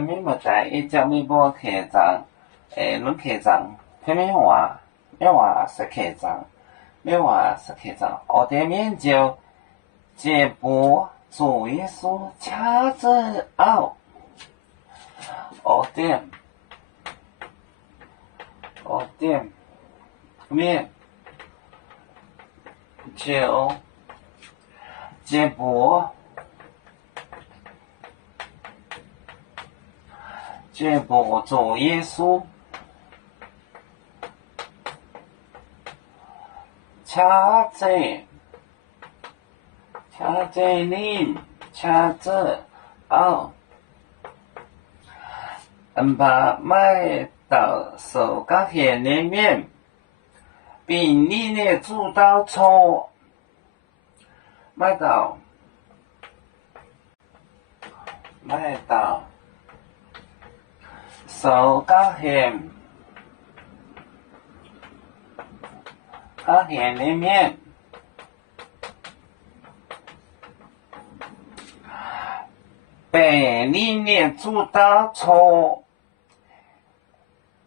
咪目在一叫咪波客栈，恁客栈，偏咩话是客栈，咩话是客栈，我对面就这波主耶稣掐着奥，我店面就这波主耶稣掐着你掐着奥，把麦到手甲田里面，比你的主刀粗，麦到手甲田里面，比你的主刀粗，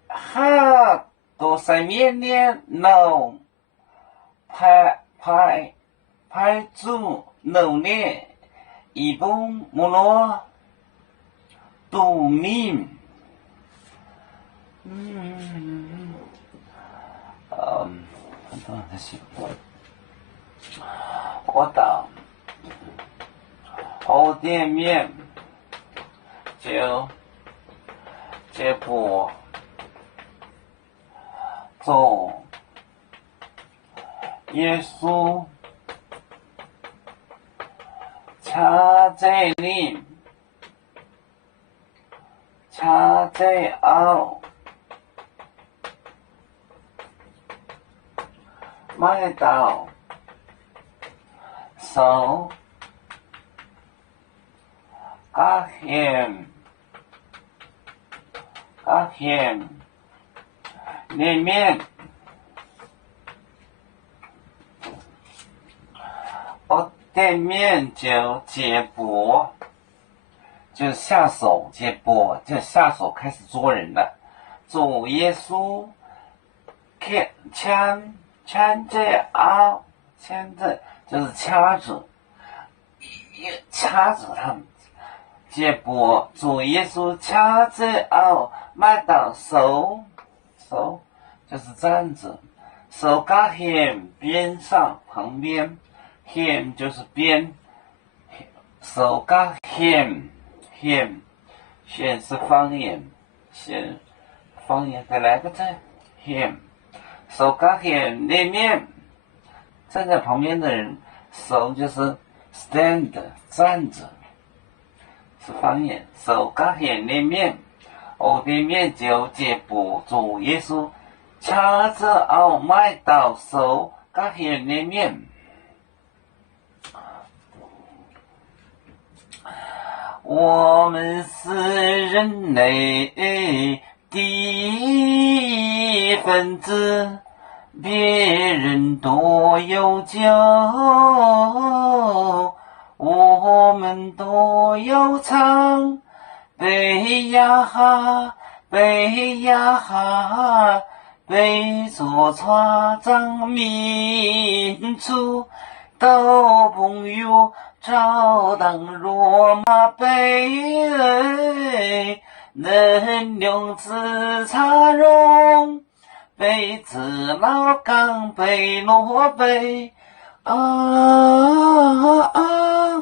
哈都是面的弄拍住弄的一部木罗杜明。很多人在写我到后店面就这波做耶稣掐在你掐在奥麦到手甲田里面，我对面就接驳，就下手接驳，就下手开始捉人了。主耶稣牵着奥，牵着就是掐着他们。结果主耶稣掐着奥，麦到手就是站着，手甲田边上旁边，田就是边，手甲田是方言，再来个字田，手甲田里面站在旁边的人，手就是 stand 站着。是方言，手甲田里面，我的面就接不主耶稣，掐着奥麦到手甲田里面。我们是人类的一份子，别人多有酒。我们都要唱，背呀哈，背着船长民族，到朋友朝当罗马杯，能用自茶容，杯子老钢杯罗杯。啊啊